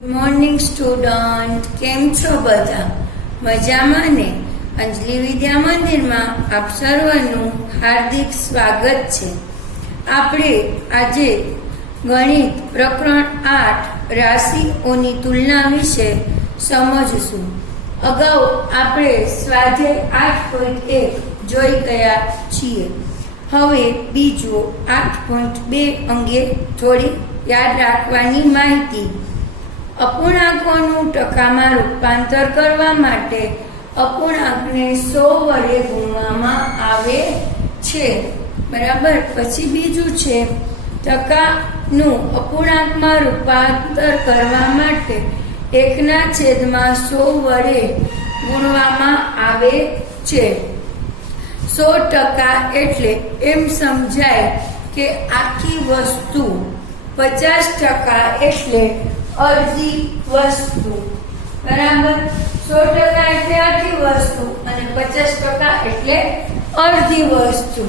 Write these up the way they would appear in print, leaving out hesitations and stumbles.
Morning student, કેમ છો બધા? મજામાં ને? અંજલિ વિદ્યા મંદિરમાં આપ સર્વનું હાર્દિક સ્વાગત છે. આપણે આજે ગણિત પ્રકરણ 8 રાશિઓની તુલના વિશે સમજશું. અગાઉ આપણે સ્વાધ્યાય 8.1 જોઈ ગયા છીએ. હવે બીજો 8.2 અંગે થોડી યાદ રાખવાની માહિતી. અપૂર્ણાંકોનું ટકામાં રૂપાંતર કરવા માટે અપૂર્ણાંકને 100 વડે ગુણવામાં આવે છે. બરાબર. પછી બીજું છે ટકાનું અપૂર્ણાંકમાં રૂપાંતર કરવા માટે 1/100 વડે ગુણવામાં આવે છે. 100% એટલે એમ સમજાય કે આખી વસ્તુ, 50% એટલે અડધી વસ્તુ. બરાબર. 100% એટલે આખી વસ્તુ અને 50% એટલે અડધી વસ્તુ.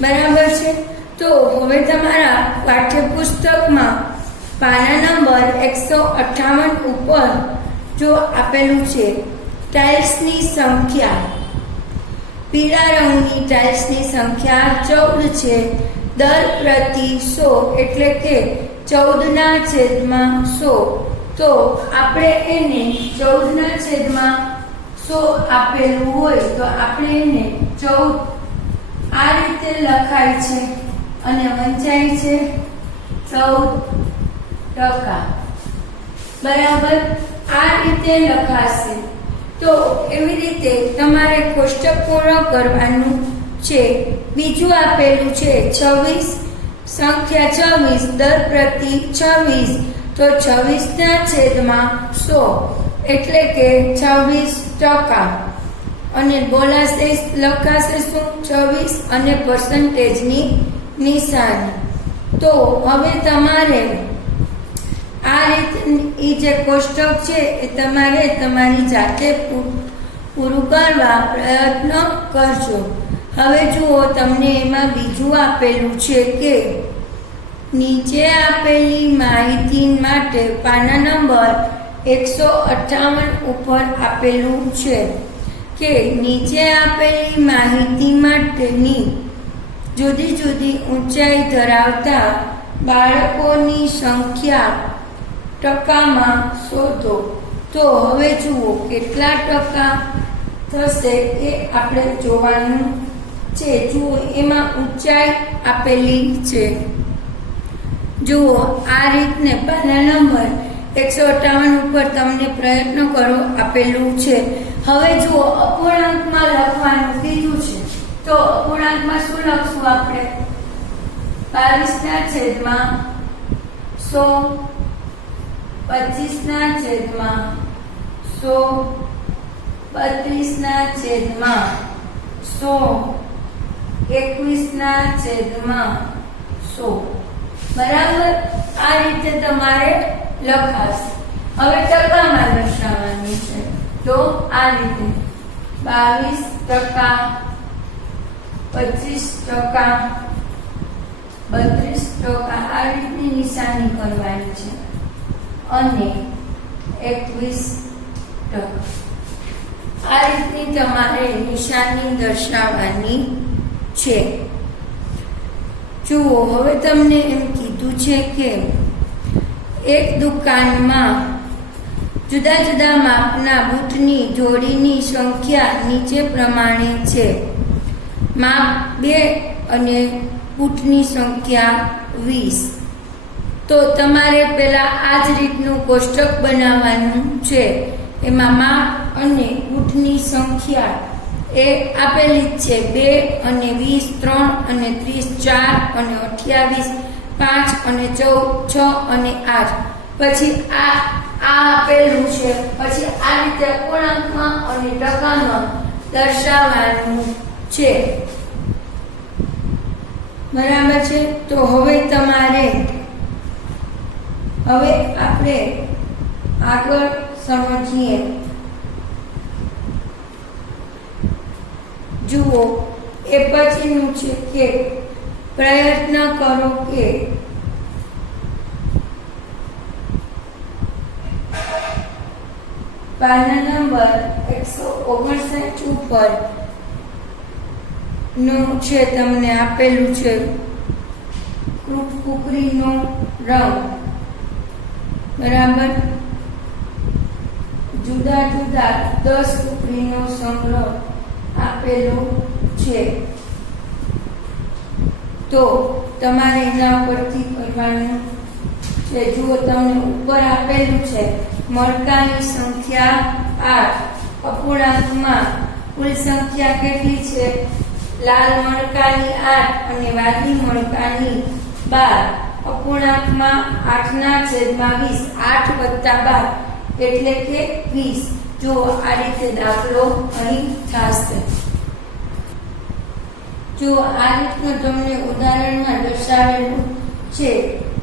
બરાબર છે. તો હવે તમારા પાઠ્યપુસ્તકમાં પાના નંબર 158 ઉપર જો આપેલું છે ટાઇલ્સની સંખ્યા. પીળા રંગની ટાઇલ્સની સંખ્યા 14 છે. દર પ્રતિ 100 એટલે કે 14/100. તો આપણે એને 14/100 આપેલું હોય તો આપણે એને 14 આ રીતે લખાય છે અને વંચાય છે 14%. બરાબર. આ રીતે લખાશે. તો એવી રીતે તમારે કોષ્ટક પૂર્ણ કરવાનું છે. બીજું આપેલું છે 26, સંખ્યા 26, દર પ્રતિ 26. તો 26/100 એટલે કે 26%. અને બોલાશે, લખાશે શું? 26 અને પર્સન્ટેજની નિશાની. તો હવે તમારે આ રીતની જે કોષ્ટક છે એ તમારે તમારી જાતે પૂરું કરવા પ્રયત્ન કરજો. હવે જુઓ, તમને એમાં બીજું આપેલું છે કે નીચે આપેલી માહિતી માટે પાના નંબર 158 ઉપર આપેલું છે કે નીચે આપેલી માહિતી માટેની જુદી જુદી ઊંચાઈ ધરાવતા બાળકોની સંખ્યા ટકામાં શોધો. તો હવે જુઓ કેટલા ટકા થશે એ આપણે જોવાનું છે. જુઓ, એમાં ઊંચાઈ આપેલી છે. જુઓ, આ રીતને પાના નંબર 158 ઉપર તમને પ્રયત્ન કરો આપેલું છે. હવે જુઓ, અપૂર્ણાંકમાં લખવાનું કીધું છે. તો અપૂર્ણાંકમાં શું લખશું આપણે? 22/100, 25/100, 32/100, 21/100. બરાબર. આ રીતે તમારે લખાશે. હવે ટકામાં દર્શાવવાની છે. તો આ રીતે 22%, 25%, 32%. આ રીતની નિશાની કરવાની છે અને 21%. આ રીતની તમારે નિશાની દર્શાવવાની છે. જુઓ, હવે તમને એમ કીધું છે કે એક દુકાનમાં જુદા જુદા માપના બૂટની જોડીની સંખ્યા નીચે પ્રમાણે છે. માપ 2 અને બૂટની સંખ્યા 20. તો તમારે પહેલા આ જ રીતનું કોષ્ટક બનાવવાનું છે. એમાં માપ અને બૂટની સંખ્યા એ આપેલી જ છે. 2 અને 20, 3 અને 30, 4 અને 28, 5 અને 14, 6 અને 8. પછી આ આપેલું છે. પછી આ રીતે અપૂર્ણાંકમાં અને ટકામાં દર્શાવવાનું છે. બરાબર છે. તો હવે આપણે આગળ સમજીએ. જુઓ, એ પછીનું છે કે પ્રયત્ન કરો કે પાના નંબર 159 ઉપર નું છે તમને આપેલું છે કુકરીનો રંગ, બરાબર. જુદા જુદા 10 કુકરીનો સંગ્રહ આપેલો છે. તો તમારે એના પરથી કરવાનું છે. જુઓ, તમને ઉપર આપેલું છે મણકાની સંખ્યા 8, અપૂર્ણાંકમાં કુલ સંખ્યા કેટલી છે? લાલ મણકાની 8 અને વાદળી મણકાની 12. અપૂર્ણાંકમાં 8/20, 8 + 12 એટલે કે 20. જો આ રીતે દાખલો અહીં થશે. જો આ રીતનું તમને ઉદાહરણમાં દર્શાવેલું છે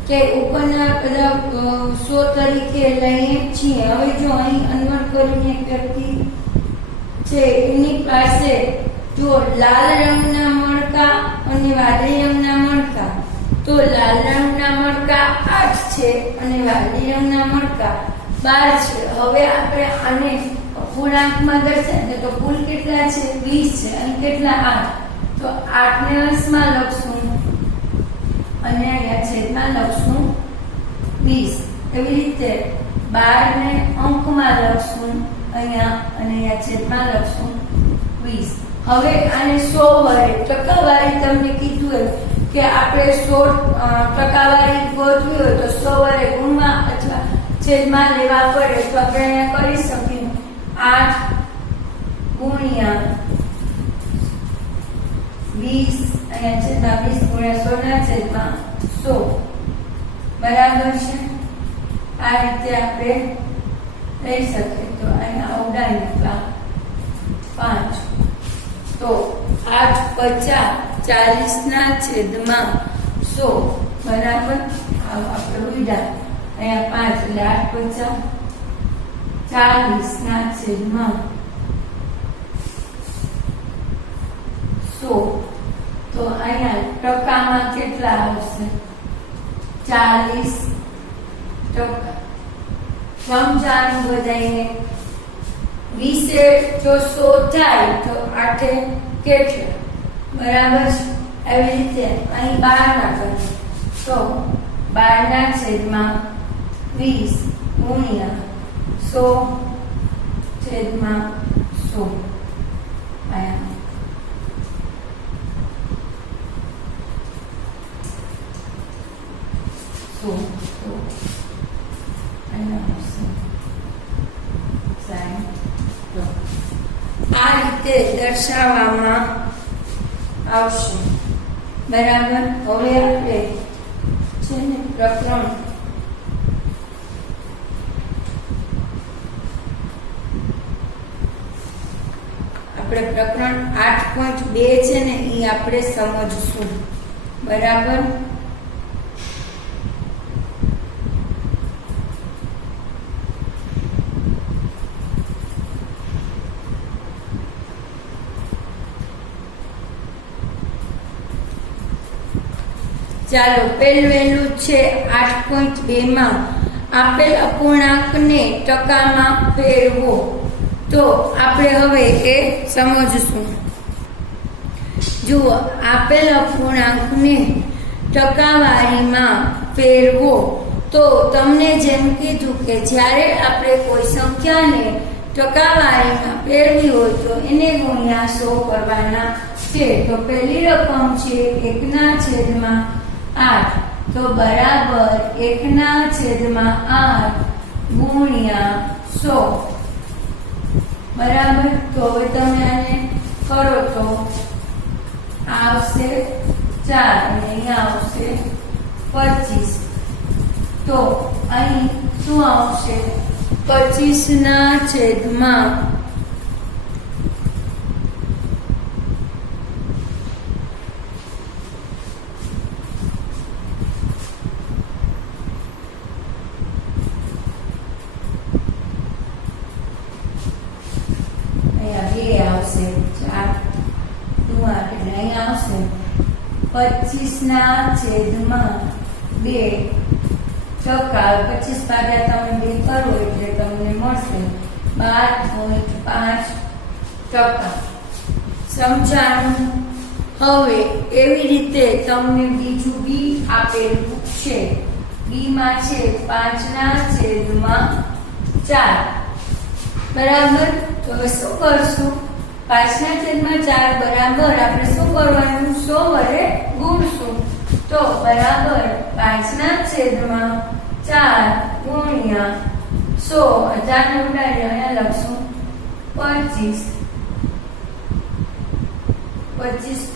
કે ઉપરના બધા 100 તરીકે લઈએ છીએ. હવે જો અહીં અન્વર કરીને એક વ્યક્તિ છે, એની પાસે જો લાલ રંગના મણકા અને વાદળી રંગના મણકા, તો લાલ રંગના મણકા 8 છે અને વાદળી રંગના મણકા 12 છે. હવે આપણે આને અપૂર્ણાંકમાં દર્શાવીએ તો કુલ કેટલા છે? 20 છે. અને કેટલા? 8. તો 8 ને અંશમાં લખશું અને અહીંયા છેદમાં લખશું 20. એવી રીતે 12 ને અંકમાં લખશું અહીંયા અને અહીંયા છેદમાં લખશું 20. હવે આને 100 વડે ટકાવારી તમને કીધું એમ કે આપણે 100 ટકાવારી ગોતવી હોય તો 100 વડે ગુણવા અથવા છેદમાં લેવા પડે. તો આપણે અહીંયા કરી શકીએ 8 ગુણ્યા 20 અહીંયા છેદમાં 20 ગુણ્યા 100 ના છેદમાં 100, બરાબર છે. આ રીતે આપણે લઈ શકીએ. તો અહીંયા ઉડાઈ નાખવા 5. તો 8 × 40 ના છેદમાં 100, બરાબર. આપણે ઉડા અહીંયા 5 એટલે 8 × 40 ના છેદમાં 100. તો અહીંયા ટકામાં કેટલા આવશે? 40%. સમજાનું બધાને 20 જો 100 થાય તો 8 કેટલા? બરાબર છે. એવી રીતે અહીં 12 ના કરીએ તો 12 ના છેદમાં 20 ગુણ્યા 100 છેદમાં 100. અહીંયા આ રીતે દર્શાવવામાં આવશે, બરાબર. હવે આપણે છે ને પ્રકરણ પ્રકરણ 8.2 છે ને એ આપણે સમજશું, બરાબર. ચાલો, પહેલું છે 8.2 માં આપેલ અપૂર્ણાંકને ટકામાં ફેરવો. તો આપણે હવે એ સમજશું. જુઓ, આપેલ અપૂર્ણાંકને ટકાવારીમાં ફેરવો. તો તમને જેમ કીધું કે જ્યારે આપણે કોઈ સંખ્યાને ટકાવારીમાં ફેરવી હોય તો એને ગુણ્યા 100 કરવાના છે. તો પહેલી રકમ છે 1/8, તો બરાબર 1/8 ગુણ્યા 100, બરાબર. તો હવે તમે આને કરો તો આવશે 4 અને અહીંયા આવશે 25. તો અહીં શું આવશે? 25/. આવશે 25/2 ટકા. 25 ભાગ્યા તમે 2 કરો એટલે તમને મળશે 12.5%. સમજાણું. હવે એવી રીતે તમને બીજું બી આપેલું છે. બી માં છે 5/4. બરાબર. તો હવે શું કરશું? 5/4 બરાબર આપણે શું કરવાનું? 100 વડે ગુણશું. તો બરાબર 5/4 ગુણ્યા 100. 4 ને ઉડાડી અહીંયા લખશું 25. 25 625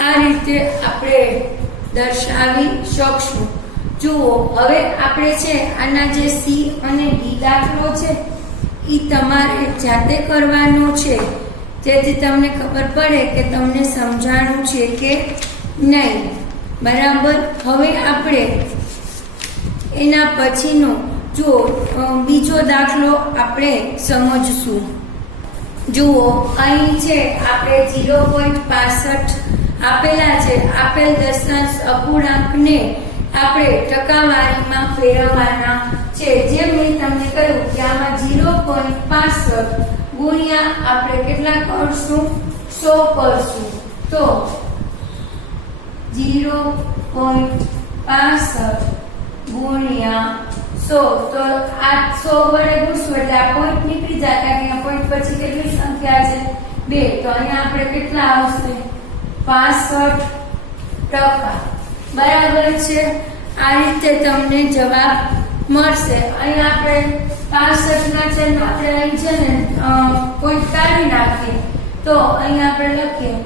આ રીતે આપણે દર્શાવી શકશું. જુઓ હવે આપણે છે આના જે સી અને ડી દાખલો છે એ તમારે જાતે કરવાનો છે, જેથી તમને ખબર પડે કે તમને સમજાણું છે કે નહીં. બરાબર. હવે આપણે એના પછીનો જો બીજો દાખલો આપણે સમજશું. જુઓ અહીં છે આપણે 0.65 આપેલા છે. આપેલ દશાંશ અપૂર્ણાંકને આપણે ટકાવારીમાં ફેરવવાના છે. જે મેં તમને કહ્યું કે આમાં 0.65 ગુણ્યા આપણે કેટલા કરશું? 100 કરશું. તો 0.65 ગુણ્યા 100. તો આ 100 વડે ગુણશું એટલે આ પોઈન્ટ નીકળી જાય, કારણ કે આ પોઈન્ટ પછી કેટલી સંખ્યા છે? 2. તો અહીંયા આપણે કેટલા આવશે? 65%. બરાબર છે. આ રીતે તમને જવાબ મળશે. અહીં આપણે 65 ના છે આપણે અહીં છે ને પોઈન્ટ કાઢી નાખીએ. તો અહીં આપણે લખીએ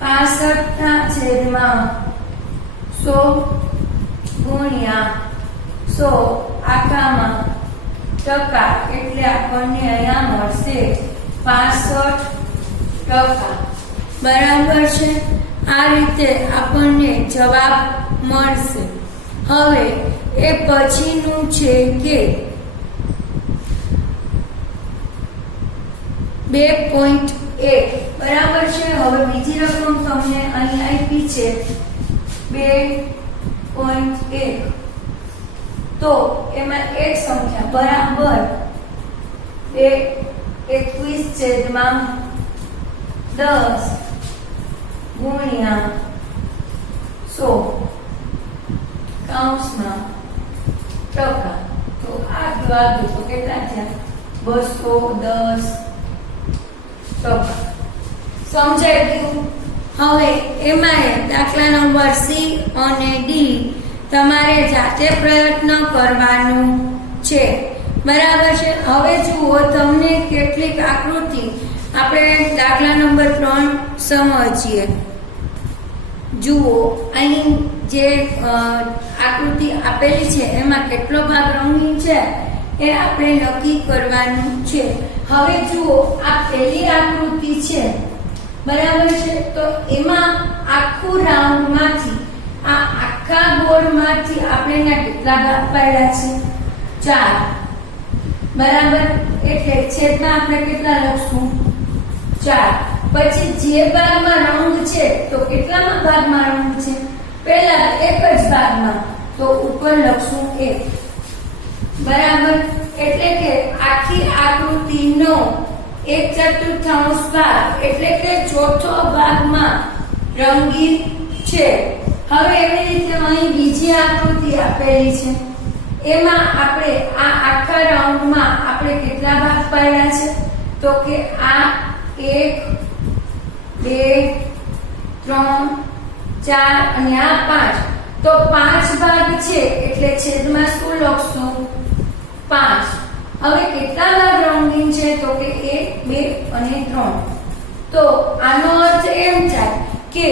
65/100 ગુણ્યા 100 આખામાં ટકા એટલે આપણને અહીંયા મળશે 65%. બરાબર છે. આ રીતે આપણને જવાબ મળશે. હવે એ પછીનું છે કે 2.1. બરાબર છે. હવે બીજી રકમ તમને અહીં આપી છે 2.1. તો એમાં એક સંખ્યા બરાબર 21/10 ગુણ્યા 100 કૌંસમાં ટકા. તો આ જવાબ તો કેટલા થયા? 210%. સમજાઈ ગયું? હવે એમાં દાખલા નંબર સી અને ડી તમારે જાતે પ્રયત્ન કરવાનો છે. બરાબર છે. હવે જુઓ તમને કેટલીક આકૃતિ આપણે દાખલા નંબર 3 સમજીએ. જુઓ અહીં જે આકૃતિ આપેલી છે એમાં કેટલો ભાગ રંગીન છે એ આપણે નક્કી કરવાનું છે. હવે જુઓ આ પહેલી આકૃતિ છે. બરાબર છે. તો એમાં આખું રાઉન્ડમાંથી આ આખા ગોળમાંથી આપણે એના કેટલા ભાગ પાડ્યા છે? 4. બરાબર. એટલે છેદમાં આપણે કેટલા લખશું? 4. પછી જે ભાગમાં રંગ છે તો કેટલામાં ભાગમાં રંગ છે? પહેલા એક જ ભાગમાં, તો ઉપર લખશું 1. બરાબર. એટલે કે આખી આકૃતિનો 1/4 ભાગ એટલે કે ચોથો ભાગમાં રંગીન છે. હવે એવી રીતે અહીં બીજી આકૃતિ આપેલી છે. એમાં આપણે આ આખા રાઉન્ડમાં આપણે કેટલા ભાગ પાડ્યા છે? તો કે આ 1 2 3 4 અને આ 5. તો 5 ભાગ છે એટલે છેદમાં શું લખશું? 5. હવે કેટલા ભાગ રંગીન છે? તો કે 1 2 અને 3. તો આનો અર્થ એમ થાય કે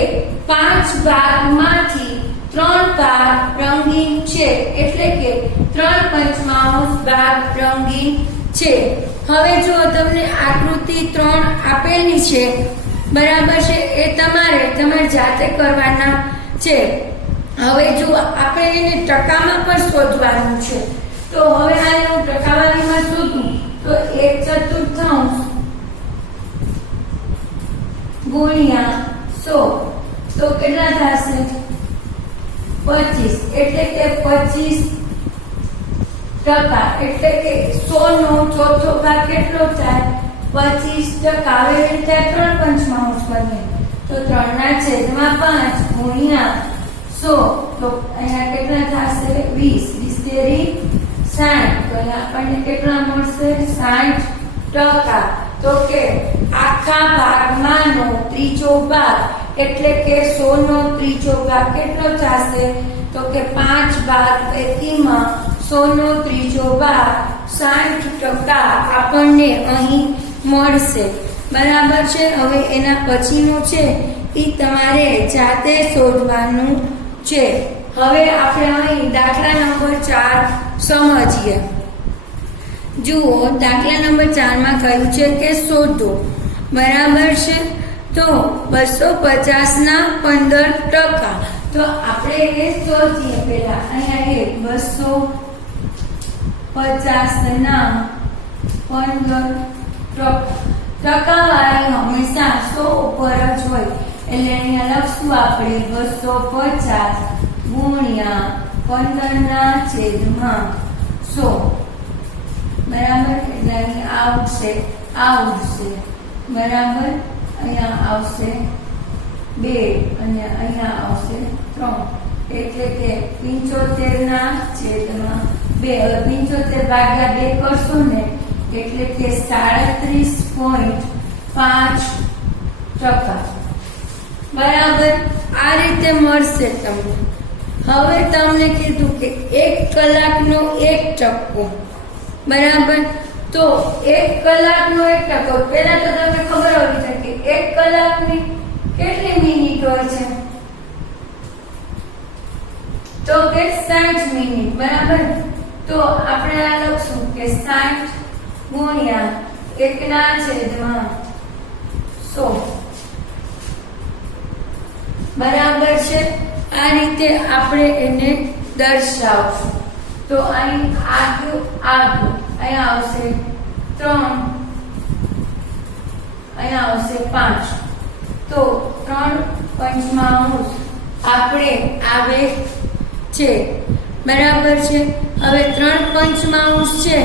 5 ભાગમાંથી 3 ભાગ રંગીન છે, એટલે કે 3/5 ભાગ રંગીન છે. હવે જો તમને આકૃતિ 3 આપેલી છે, બરાબર છે, એ તમારે જાતે કરવાના છે. હવે જો આપણે એને ટકામાં પણ શોધવાનું છે. તો હવે આનું ટકાવારીમાં શોધવું તો 1/4 ગુણ્યા 100 તો કેટલા થશે 25 એટલે કે 25% એટલે કે 100 નો ચોથો ભાગ કેટલો થાય 25%. હવે રીતે 3 પંચમાંશ બને તો 3 ના છેદમાં 5 ગુણ્યા 100 તો અહીંયા કેટલા થશે 20 20 તેરી 60 તો અહીંયા આપણને કેટલા મળશે 60%. તો કે આખા ભાગમાંનો ત્રીજો ભાગ એટલે કે 100 નો ત્રીજો ભાગ કેટલો થશે તો કે 5 ભાગ પૈકીમાં 100 નો ત્રીજો ભાગ 60% આપણને અહીં મળશે. બરાબર છે. હવે એના પછીનું છે એ તમારે જાતે શોધવાનું છે. હવે આપણે અહીં દાખલા નંબર 4 સમજીએ. જુઓ દાખલા નંબર 4 માં કહ્યું છે કે શોધો. બરાબર છે. તો 250 ના 15%. તો આપણે એ શોધીએ. પહેલા અહીંયા 250 ના 15%. ટકાવારી હંમેશા 100 ઉપર જ હોય એટલે અહીંયા લખશું આપણે 250 ગુણ્યા 15 ના છેદમાં 100. બરાબર. એટલે અહીંયા આવશે બરાબર. અહીંયા આવશે 2 અને અહીંયા આવશે 3 એટલે કે 75 ના છેદમાં 2. હવે 75 ભાગ્યા 2 કરશો ને એટલે કે 37.5%. બરાબર. આ રીતે મળશે તમને. હવે તમને કીધું કે 1 કલાકનો 1%. બરાબર. તો 1 કલાકનો 1%. પહેલા તો તમને ખબર હોવી જોઈએ કે 1 કલાકની કેટલી મિનિટ હોય છે તો કે 60 મિનિટ. બરાબર. તો આપણે આ લખશું કે 60 ગુણ્યા 1 ના છેદમાં 100. બરાબર છે. આ રીતે આપણે એને દર્શાવશું. તો અહીં આગળ અહીંયા આવશે 3 અહીંયા આવશે 5 તો 3 પંચમાંશ આપણે આવે છે. બરાબર છે. હવે 3 પંચમાંશ છે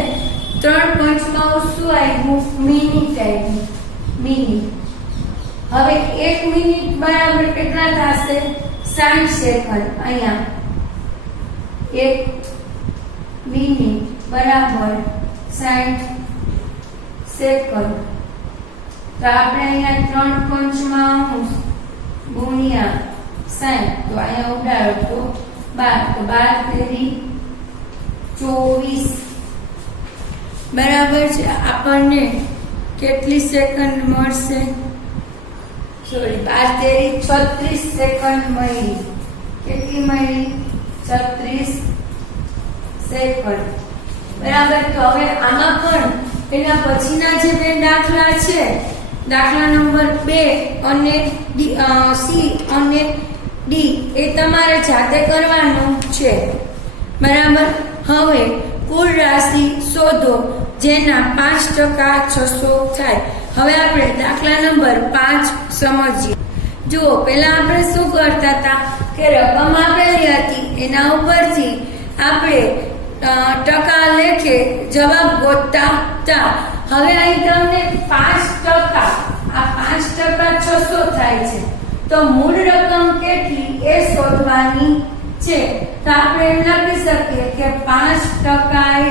3 પંચમાંશ શું આવ્યું મિનિટ આવી મિનિટ. હવે 1 મિનિટ બરાબર કેટલા થશે 60 સેકન્ડ. અહીંયા 1 મિનિટ બરાબર 60 સેકન્ડ. તો આપણે અહીંયા 3 પંચમાંશ ગુણ્યા 60 તો અહીંયા ઉડાડો તો 12 તો 12 તેરી 24. બરાબર છે. આપણને કેટલી સેકન્ડ મળશે સોરી 12 તેરી 36 સેકન્ડ મળી. કેટલી મળી 36 સેકન્ડ. બરાબર. તો હવે આમાં પણ એના પછીના જે બે દાખલા છે દાખલા નંબર 2 અને સી અને ડી એ તમારે જાતે કરવાનું છે. બરાબર. હવે કુલ રાશિ શોધો જેના 5% 600 થાય. હવે આપણે દાખલા નંબર 5 સમજીએ. જુઓ પહેલા આપણે શું કરતા હતા કે રકમ આપેલી હતી એના ઉપરથી આપણે ટકા લેખે જવાબ ગોતતા હતા. હવે અહીં તમને 5% આ 5% 600 થાય છે તો મૂળ રકમ કેટલી એ શોધવાની છે. તો આપણે એમ લખી શકીએ કે 5% એ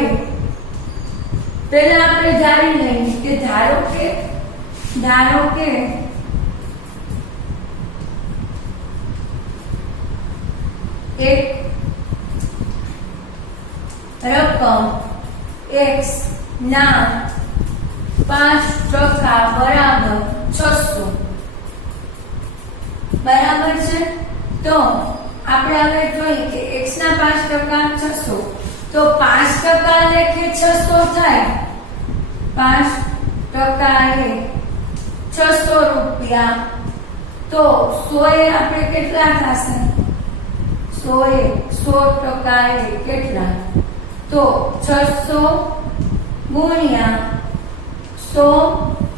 પહેલા આપણે ધારી લઈએ કે ધારો કે એક રકમ x ના 5% બરાબર 600. બરાબર છે. તો આપણે હવે જોઈએ કે x ના 5% 600 તો 5% લેખે 600 થાય. 5% એ 600 રૂપિયા. તો 100 એ આપણે કેટલા થશે 100 એ 100% એ કેટલા તો 600 ગુણ્યા 100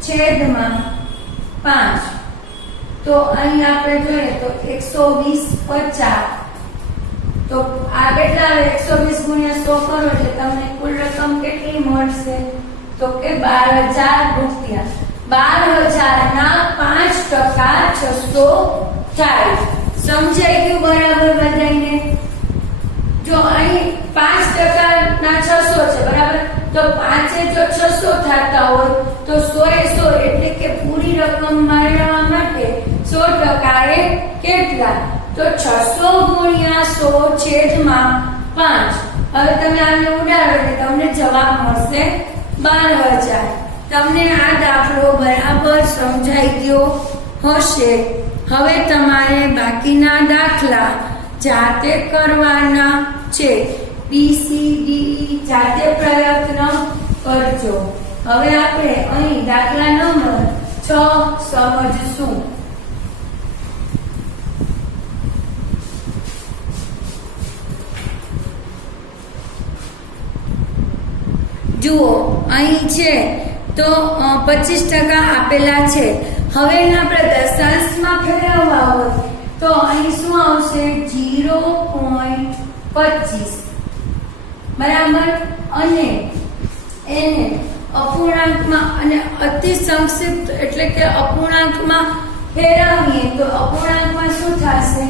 છેદમાં 5 તો અહીં આપણે જોઈએ તો 120 50 તો આ કેટલા આવે 120 ગુણ્યા 100 કરો એટલે તમને કુલ રકમ કેટલી મળશે તો કે 12000 રૂપિયા 12000 ના 5% 640 સમજાઈ ગયું બરાબર બધાને જો અહીં 5% ના 600 છે બરાબર તો 5 જો 600 થતા હોય તો 100 એ 100 એટલે કે પૂરી રકમ મેળવવા માટે 100% એ કેટલા તો 600 ગુણ્યા 100 છેદમાં 5 હવે તમે આને ઉડાડો એટલે તમને જવાબ મળશે 12000 તમને આ દાખલો બરાબર સમજાઈ ગયો હશે હવે તમારે બાકીના દાખલા જાતે કરવાના છે BCDE જાતે પ્રયત્ન કરજો હવે આપણે અહીં દાખલા નંબર 6 સમજશું જુઓ અહીં છે તો 25% આપેલા છે હવે એને આપણે દશાંશમાં ફેરવવા હોય તો અહીં શું આવશે 0.25 બરાબર અને એને અપૂર્ણાંકમાં અને અતિ સંક્ષિપ્ત એટલે કે અપૂર્ણાંકમાં ફેરવીએ તો અપૂર્ણાંકમાં શું થશે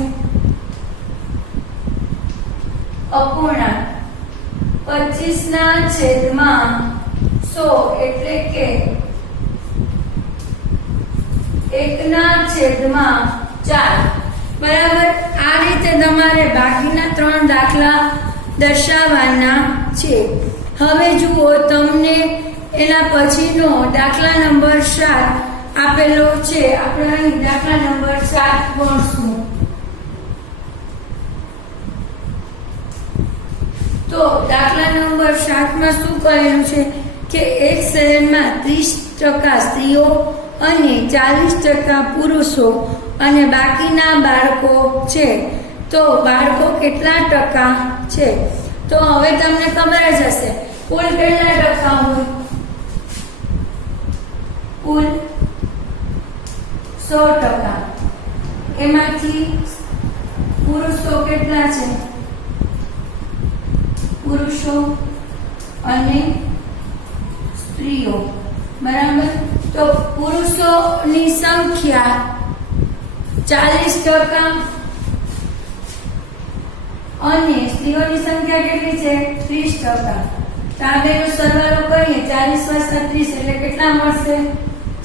અપૂર્ણાંક 25 ના છેદમાં 100 એટલે કે 1 ના છેદમાં 4 બરાબર આ રીતે તમારે બાકીના 3 દાખલા દર્શાવવાના છે હવે જુઓ તમને એના પછીનો દાખલા નંબર 7 આપેલો છે આપણે અહીં દાખલા નંબર 7 ગણશું તો દાખલા નંબર 7 માં શું કહેલું છે કે એક શહેરમાં 30% સ્ત્રીઓ અને 40% પુરુષો અને બાકીના બાળકો છે તો બાળકો કેટલા ટકા છે તો હવે તમને ખબર જ હશે કુલ કેટલા ટકા હોય કુલ 100% એમાંથી પુરુષો કેટલા છે પુરુષો અને સ્ત્રીઓ બરાબર તો પુરુષોની સંખ્યા 40% અને સ્ત્રીઓની સંખ્યા કેટલી છે 30% તો આ બેનો સરવાળો કરીએ 40 + 30 એટલે કેટલા મળશે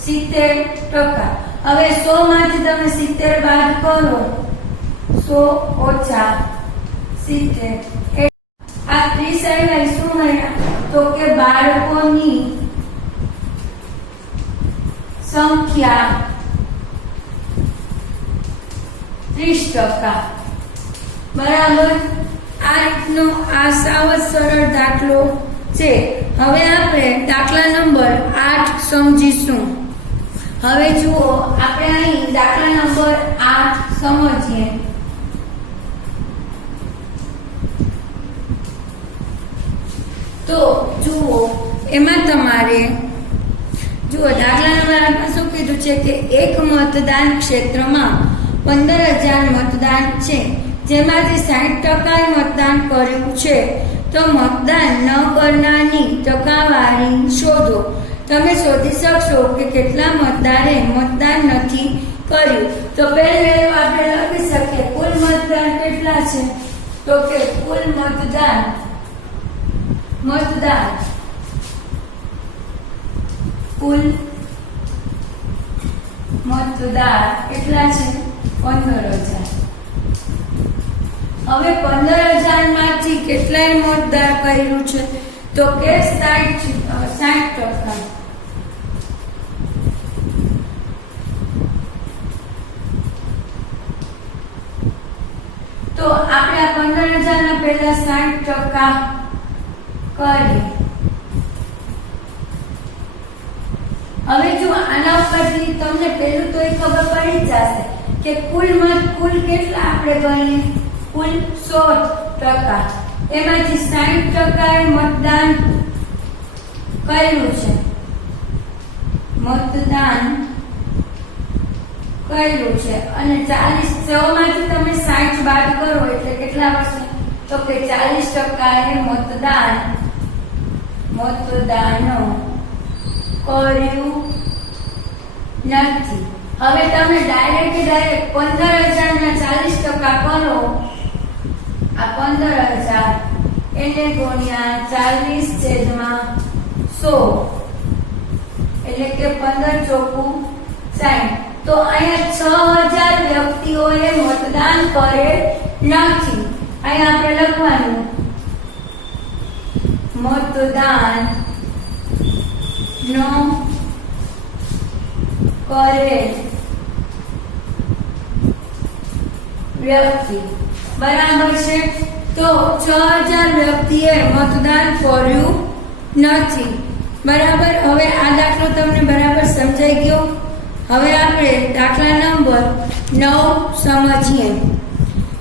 70% હવે 100 માંથી તમે 70 બાદ કરો 100 ઓછા 70 આ 30 આવ્યા શું મળ્યા તો કે બાળકોની સંખ્યા 30% બરાબર આ રીતનો આ સાવ સરળ દાખલો છે હવે આપણે દાખલા નંબર 8 સમજીશું હવે જુઓ આપણે અહીં દાખલા નંબર 8 સમજીએ તો જુઓ એમાં તમારે જુઓ દાખલા નંબર 8 માં શું કીધું છે કે એક મતદાન ક્ષેત્રમાં 15,000 મતદાન છે જેમાંથી 60% મતદાન કર્યું છે તો મતદાન ન કરનારની ટકાવારી શોધો તમે શોધી શકશો કે કેટલા મતદારે મતદાન નથી કર્યું તો પહેલું આપણે લખી શકીએ કુલ મતદાન કેટલા છે તો કે કુલ મતદાન કુલ મતદાર કેટલા છે 15,000 હવે 15,000 માંથી કેટલાય મતદાર કર્યું છે તો કે 60%. તો આપણે 15,000 ના પહેલા 60% કરીએ. હવે જો આના ઉપરથી તમને પહેલું તો એ ખબર પડી જશે કે કુલ કેટલા આપણે ગણીએ કુલ 100%. એમાંથી 60% એ મતદાન કર્યું છે કર્યું છે અને 40 100 માંથી તમે 60 બાદ કરો એટલે કેટલા આવશે? તો કે 40% એ મતદાન કર્યું નથી. હવે તમે ડાયરેક્ટ 15,000 ના 40% કરો. આ 15,000 એને ગુણ્યા 40/100 એટલે કે 15 ચોકું 60. તો અહીંયા 6,000 વ્યક્તિઓએ મતદાન કરેલ નથી. અહીંયા આપણે લખવાનું મતદાન નો કરેલ વ્યક્તિ બરાબર છે. તો 6,000 વ્યક્તિએ મતદાન કર્યું નથી. બરાબર. હવે આ દાખલો તમને બરાબર સમજાઈ ગયો. હવે આપણે દાખલા નંબર 9 સમજીએ.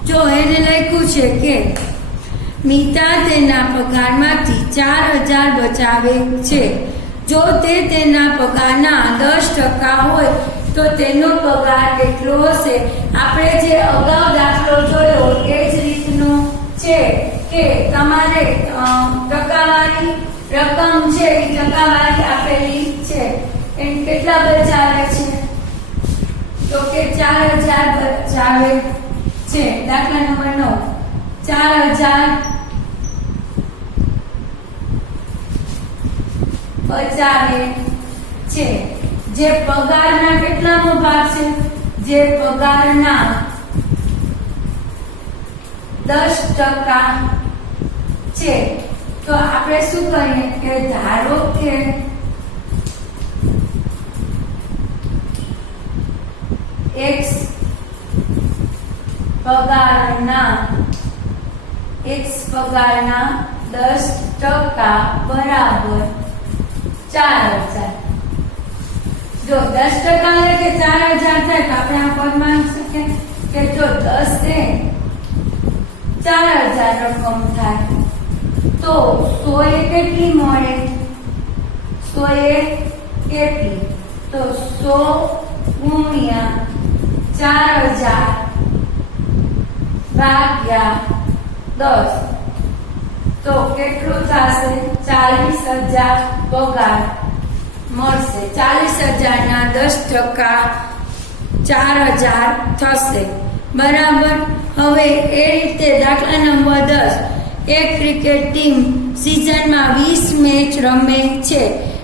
જો એને લખ્યું છે કે મીતા તેના પગારમાંથી 4,000 બચાવે છે. જો તે તેના પગારના 10% હોય તો તેનો પગાર કેટલો હશે? આપણે જે અગાઉ દાખલો જોયો એ જ રીતનો છે કે તમારે ટકાવારી રકમ છે એ ટકાવારી આપેલી છે. એમ કેટલા બચાવે છે? તો કે 4,000 બચાવે છે. દાખલા નંબર 9 4,000 બચાવે છે. જે પગારના કેટલાનો ભાગ છે? જે પગારના 10% છે. તો આપણે શું કરીએ કે ધારો કે x પગારના 10% બરાબર 4,000. જો 10% એટલે કે 4,000 થાય તો આપણે આ પદમાં શકીએ કે જો 10 એ 4,000 રકમ થાય તો 100 એ કેટલી મળે? 100 એ કેટલી? તો 100 ગુણ્યા 4,000 ભાગ્યા 10 તો કેટલું થશે? 40,000 પગાર મળશે. 40,000 ના 10% 4,000 થશે. બરાબર. હવે એ રીતે દાખલા નંબર 10 એક ક્રિકેટ ટીમ સિઝનમાં 20 મેચ રમે છે.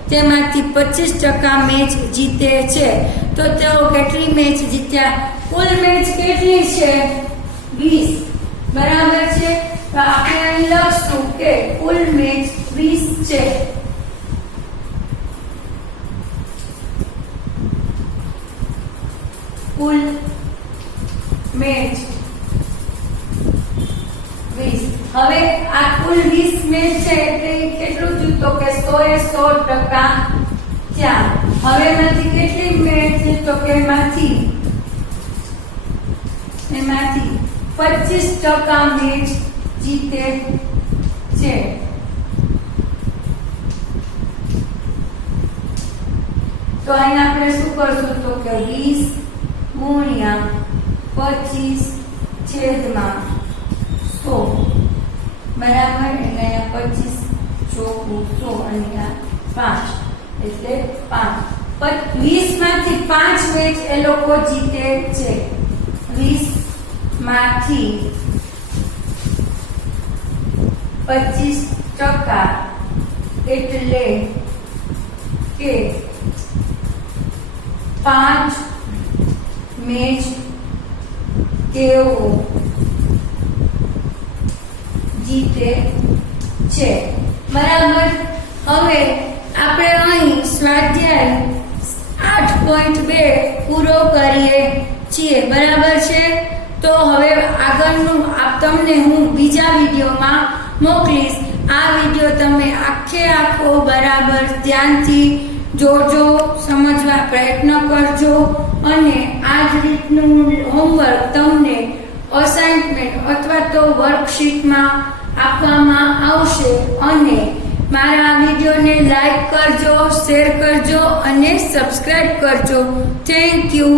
તેમાંથી 25% મેચ જીતે છે. તો તેઓ કેટલી મેચ જીત્યા? કુલ મેચ કેટલી છે? 20. બરાબર છે. તો આપણે અહીં લખશું કે કુલ મેચ 20 છે. કુલ મેચ 20. હવે આ કુલ 20 મેચ છે એટલે કેટલું થયું? તો કે 100 એ 100% થયા. હવે એમાંથી કેટલી મેચ છે? તો કે એમાંથી 25% મેચ જીતે છે. તો અહીં આપણે શું કરશું? તો કે 20 ગુણ્યા 25/100 બરાબર. એટલે અહીંયા 25 ચોકું 100 અને 5 એટલે 5. 20 માંથી 5 મેચ એ લોકો જીતે છે. 20 માંથી 25% એટલે કે 5 મેચ તેઓ જીતે છે. બરાબર. હવે આપણે અહીં સ્વાધ્યાય 8.2 પૂરો કરીએ છીએ. બરાબર છે. તો હવે આગળનું તમને હું બીજા વિડીયોમાં મોકલીશ. આ વિડીયો તમે આખો બરાબર ધ્યાનથી જોજો, સમજવા પ્રયત્ન કરજો અને આ જ રીતનું હોમવર્ક તમને અસાઇનમેન્ટ અથવા તો વર્કશીટમાં આપવામાં આવશે. અને મારા વિડીયોને લાઈક કરજો, શેર કરજો અને સબસ્ક્રાઇબ કરજો. Thank you.